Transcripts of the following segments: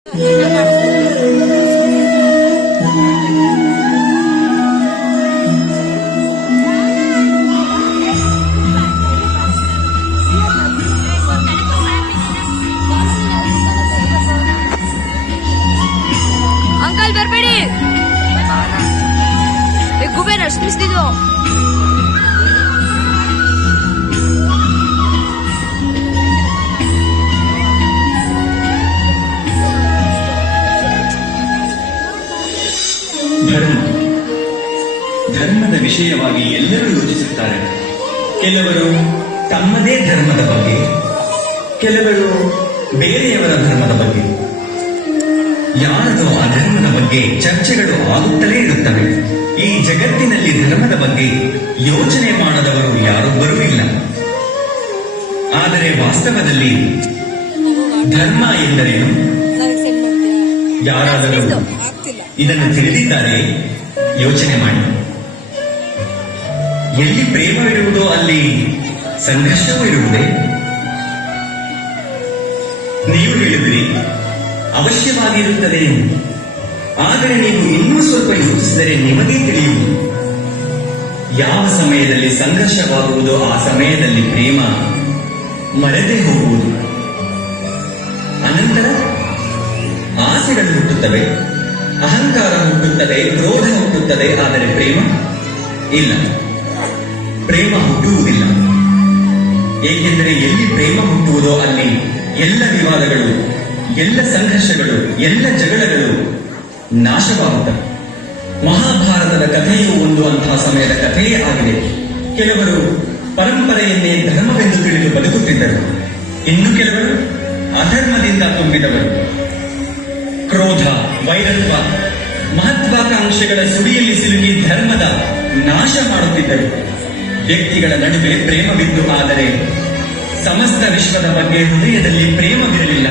Uncle ಬರ್ಬೇಡಿ, ಗುಬೇರ್ ಅಷ್ಟಿಸ್ತಿದ್ದು. ಧರ್ಮದ ವಿಷಯವಾಗಿ ಎಲ್ಲರೂ ಯೋಚಿಸುತ್ತಾರೆ. ಕೆಲವರು ತಮ್ಮದೇ ಧರ್ಮದ ಬಗ್ಗೆ, ಕೆಲವರು ಬೇರೆಯವರ ಧರ್ಮದ ಬಗ್ಗೆ. ಯಾರದೋ ಆ ಧರ್ಮದ ಬಗ್ಗೆ ಚರ್ಚೆಗಳು ಆಗುತ್ತಲೇ ಇರುತ್ತವೆ. ಈ ಜಗತ್ತಿನಲ್ಲಿ ಧರ್ಮದ ಬಗ್ಗೆ ಯೋಚನೆ ಮಾಡದವರು ಯಾರೊಬ್ಬರೂ ಇಲ್ಲ. ಆದರೆ ವಾಸ್ತವದಲ್ಲಿ ಧರ್ಮ ಎಂದರೇನು? ಯಾರಾದರೂ ಇದನ್ನು ತಿಳಿದಿದ್ದಾರೆ? ಯೋಚನೆ ಮಾಡಿ. ಎಲ್ಲಿ ಪ್ರೇಮವಿರುವುದೋ ಅಲ್ಲಿ ಸಂಘರ್ಷವೂ ಇರುವುದೇ? ನೀವು ಹೇಳಿದ್ರಿ ಅವಶ್ಯವಾಗಿರುತ್ತದೆ. ಆದರೆ ನೀವು ಇನ್ನೂ ಸ್ವಲ್ಪ ಯೋಚಿಸಿದರೆ ನಿಮಗೇ ತಿಳಿಯುವುದು. ಯಾವ ಸಮಯದಲ್ಲಿ ಸಂಘರ್ಷವಾಗುವುದೋ ಆ ಸಮಯದಲ್ಲಿ ಪ್ರೇಮ ಮರೆತೇ ಹೋಗುವುದು. ಅನಂತರ ಆಸೆಗಳು ಹುಟ್ಟುತ್ತವೆ, ಅಹಂಕಾರ ಹುಟ್ಟುತ್ತದೆ, ಕ್ರೋಧ ಹುಟ್ಟುತ್ತದೆ. ಆದರೆ ಪ್ರೇಮ ಇಲ್ಲ, ಪ್ರೇಮ ಹುಟ್ಟುವುದಿಲ್ಲ. ಏಕೆಂದರೆ ಎಲ್ಲಿ ಪ್ರೇಮ ಹುಟ್ಟುವುದೋ ಅಲ್ಲಿ ಎಲ್ಲ ವಿವಾದಗಳು, ಎಲ್ಲ ಸಂಘರ್ಷಗಳು, ಎಲ್ಲ ಜಗಳಗಳು ನಾಶವಾಗುತ್ತವೆ. ಮಹಾಭಾರತದ ಕಥೆಯು ಒಂದು ಅಂತಹ ಸಮಯದ ಕಥೆಯೇ ಆಗಿದೆ. ಕೆಲವರು ಪರಂಪರೆಯನ್ನೇ ಧರ್ಮವೆಂದು ತಿಳಿದು ಬದುಕುತ್ತಿದ್ದರು. ಇನ್ನು ಕೆಲವರು ಅಧರ್ಮದಿಂದ ತುಂಬಿದವರು. ಕ್ರೋಧ, ವೈರತ್ವ, ಮಹತ್ವಾಕಾಂಕ್ಷೆಗಳ ಸುಳಿಯಲ್ಲಿ ಸಿಲುಕಿ ಧರ್ಮದ ನಾಶ ಮಾಡುತ್ತಿದ್ದರು. ವ್ಯಕ್ತಿಗಳ ನಡುವೆ ಪ್ರೇಮವಿದ್ದು, ಆದರೆ ಸಮಸ್ತ ವಿಶ್ವದ ಬಗ್ಗೆ ಹೃದಯದಲ್ಲಿ ಪ್ರೇಮವಿರಲಿಲ್ಲ.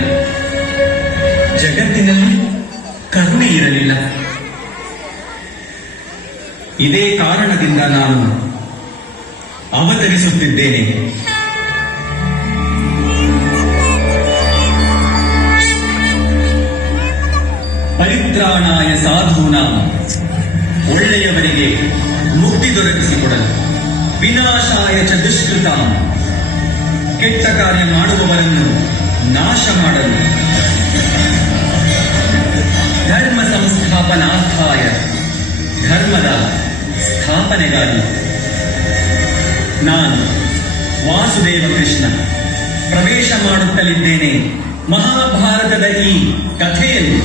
ಜಗತ್ತಿನಲ್ಲಿ ಕರುಣೆ ಇರಲಿಲ್ಲ. ಇದೇ ಕಾರಣದಿಂದ ನಾನು ಅವತರಿಸುತ್ತಿದ್ದೇನೆ. ಪರಿತ್ರಾಣಾಯ ಸಾಧೂನಾಂ, ಒಳ್ಳೆಯವರಿಗೆ ಮುಕ್ತಿ ದೊರಕಿಸಿಕೊಡಲು, ವಿನಾಶಾಯ ಚ ದುಷ್ಕೃತಾಂ, ಕೆಟ್ಟ ಕಾರ್ಯ ಮಾಡುವವರನ್ನು ನಾಶ ಮಾಡಲು, ಧರ್ಮ ಸಂಸ್ಥಾಪನಾರ್ಥಾಯ, ಧರ್ಮದ ಸ್ಥಾಪನೆಗಾಗಿ ನಾನು ವಾಸುದೇವ ಕೃಷ್ಣ ಪ್ರವೇಶ ಮಾಡುತ್ತಲಿದ್ದೇನೆ ಮಹಾಭಾರತದ ಈ ಕಥೆಯಲ್ಲಿ.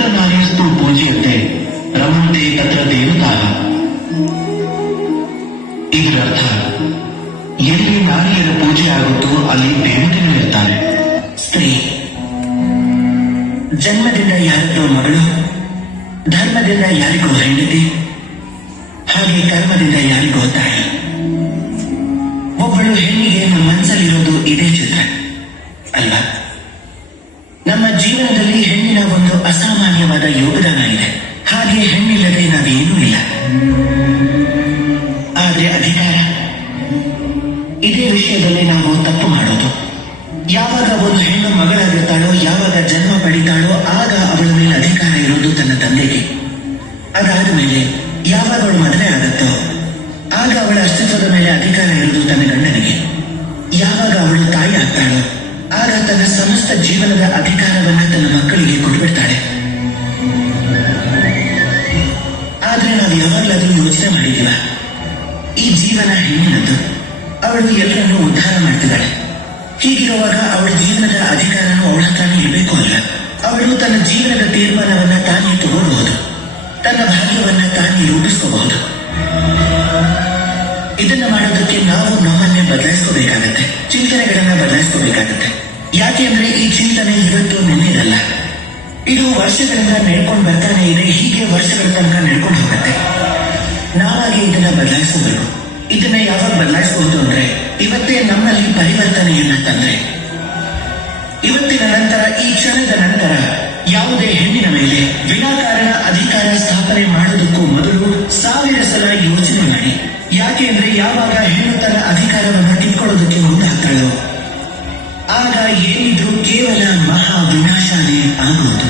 ಯತ್ರ ನಾರ್ಯಸ್ತು ಪೂಜ್ಯಂತೆ ರಮಂತೆ ತತ್ರ ದೇವತಾಃ. ಇದರರ್ಥ ಎಲ್ಲಿ ನಾರಿಯರ ಪೂಜೆ ಆಗುತ್ತೋ ಅಲ್ಲಿ ದೇವತೆಗಳಿರ್ತಾರೆ. ಸ್ತ್ರೀ ಜನ್ಮದಿಂದ ಯಾರಿಗೋ ಮಗಳು, ಧರ್ಮದಿಂದ ಯಾರಿಗೋ ಹೆಂಡತಿ, ಹಾಗೆ ಕರ್ಮದಿಂದ ಯಾರಿಗೋ ತಾಯಿ. ಒಬ್ಬಳು ಹೆಣ್ಣಿಗೆ ನಮ್ಮ ಮನಸ್ಸಲ್ಲಿರೋದು ಇದೇ ಚಿತ್ರ ಅಲ್ವಾ? ನಮ್ಮ ಜೀವನದಲ್ಲಿ ಹೆಣ್ಣಿನ ಒಂದು ಅಸಾಮಾನ್ಯವಾದ ಯೋಗದಾನ ಇದೆ. ಹಾಗೆ ಹೆಣ್ಣಿಲ್ಲದೆ ನಾವೇನೂ ಇಲ್ಲ. ಆದ್ರೆ ಅಧಿಕಾರ, ಇದೇ ವಿಷಯದಲ್ಲಿ ನಾವು ತಪ್ಪು ಮಾಡೋದು. ಯಾವಾಗ ಒಂದು ಹೆಣ್ಣು ಮಗಳಾಗಿರ್ತಾಳೋ, ಯಾವಾಗ ಜನ್ಮ ಪಡಿತಾಳೋ, ಆಗ ಅವಳ ಮೇಲೆ ಅಧಿಕಾರ ಇರೋದು ತನ್ನ ತಂದೆಗೆ. ಅದಾದ ಮೇಲೆ ಯಾವಾಗ ಅವಳು ಮದುವೆ ಆಗುತ್ತೋ ಆಗ ಅವಳ ಅಸ್ತಿತ್ವದ ಮೇಲೆ ಅಧಿಕಾರ ಇರೋದು ತನ್ನ ಗಂಡನಿಗೆ. ಯಾವಾಗ ಅವಳು ತಾಯಿ ಆಗ್ತಾಳೋ ಆಗ ತನ್ನ ಸಮಸ್ತ ಜೀವನದ ಅಧಿಕಾರವನ್ನ ತನ್ನ ಮಕ್ಕಳಿಗೆ ಕೊಟ್ಬಿಡ್ತಾಳೆ. ಆದ್ರೆ ನಾವು ಯಾವಾಗಲಾದ್ರೂ ಯೋಚನೆ ಮಾಡಿದೀವ, ಈ ಜೀವನ ಹೆಣ್ಣಿನದ್ದು, ಅವಳು ಎಲ್ಲರನ್ನೂ ಉದ್ಧಾರ ಮಾಡ್ತಿದ್ದಾಳೆ. ಹೀಗಿರುವಾಗ ಅವಳ ಜೀವನದ ಅಧಿಕಾರನೂ ಅವಳ ಹತ್ರನೇ ಇರಬೇಕು ಅಲ್ಲ. ಅವಳು ತನ್ನ ಜೀವನದ ತೀರ್ಮಾನವನ್ನ ತಾನೇ ತಗೋಬಹುದು, ತನ್ನ ಭಾಗ್ಯವನ್ನ ತಾನೇ ರೂಪಿಸ್ಕೋಬಹುದು. ಇದನ್ನ ಮಾಡೋದಕ್ಕೆ ನಾವು ನಮ್ಮನ್ನೇ ಬದಲಾಯಿಸ್ಕೋಬೇಕಾಗತ್ತೆ, ಚಿಂತನೆಗಳನ್ನ ಬದಲಾಯಿಸ್ಕೋಬೇಕಾಗತ್ತೆ. ಯಾಕೆ ಅಂದ್ರೆ ಈ ಚಿಂತನೆ ಇವತ್ತು ನಿನ್ನೆದಲ್ಲ, ಇದು ವರ್ಷಗಳಿಂದ ನಡ್ಕೊಂಡು ಬರ್ತಾನೆ ಇದೆ. ಹೀಗೆ ವರ್ಷಗಳ ತನಕ ನಡ್ಕೊಂಡು ಹೋಗುತ್ತೆ. ನಾವಾಗಿ ಇದನ್ನ ಬದಲಾಯಿಸಬೇಕು. ಇದನ್ನ ಯಾವಾಗ ಬದಲಾಯಿಸಬಹುದು ಅಂದ್ರೆ ಇವತ್ತೇ ನಮ್ಮಲ್ಲಿ ಪರಿವರ್ತನೆಯನ್ನ ತಂದ್ರೆ. ಇವತ್ತಿನ ನಂತರ, ಈ ಕ್ಷಣದ ನಂತರ ಯಾವುದೇ ಹೆಣ್ಣಿನ ಮೇಲೆ ವಿನಾಕಾರಣ ಅಧಿಕಾರ ಸ್ಥಾಪನೆ ಮಾಡೋದಕ್ಕೂ ಮೊದಲು 1000 ಸಲ ಯೋಚನೆ ಮಾಡಿ. ಯಾಕೆ ಅಂದ್ರೆ ಯಾವಾಗ ಹೆಣ್ಣು ತನ್ನ ಅಧಿಕಾರವನ್ನು ಕಿತ್ಕೊಳ್ಳೋದಕ್ಕೆ ಮುಂದಾಗ್ತಾಳೋ ಆಗ ಏನಿದ್ರು ಕೇವಲ ಮಹಾ ವಿನಾಶನೇ ಆಗುವುದು.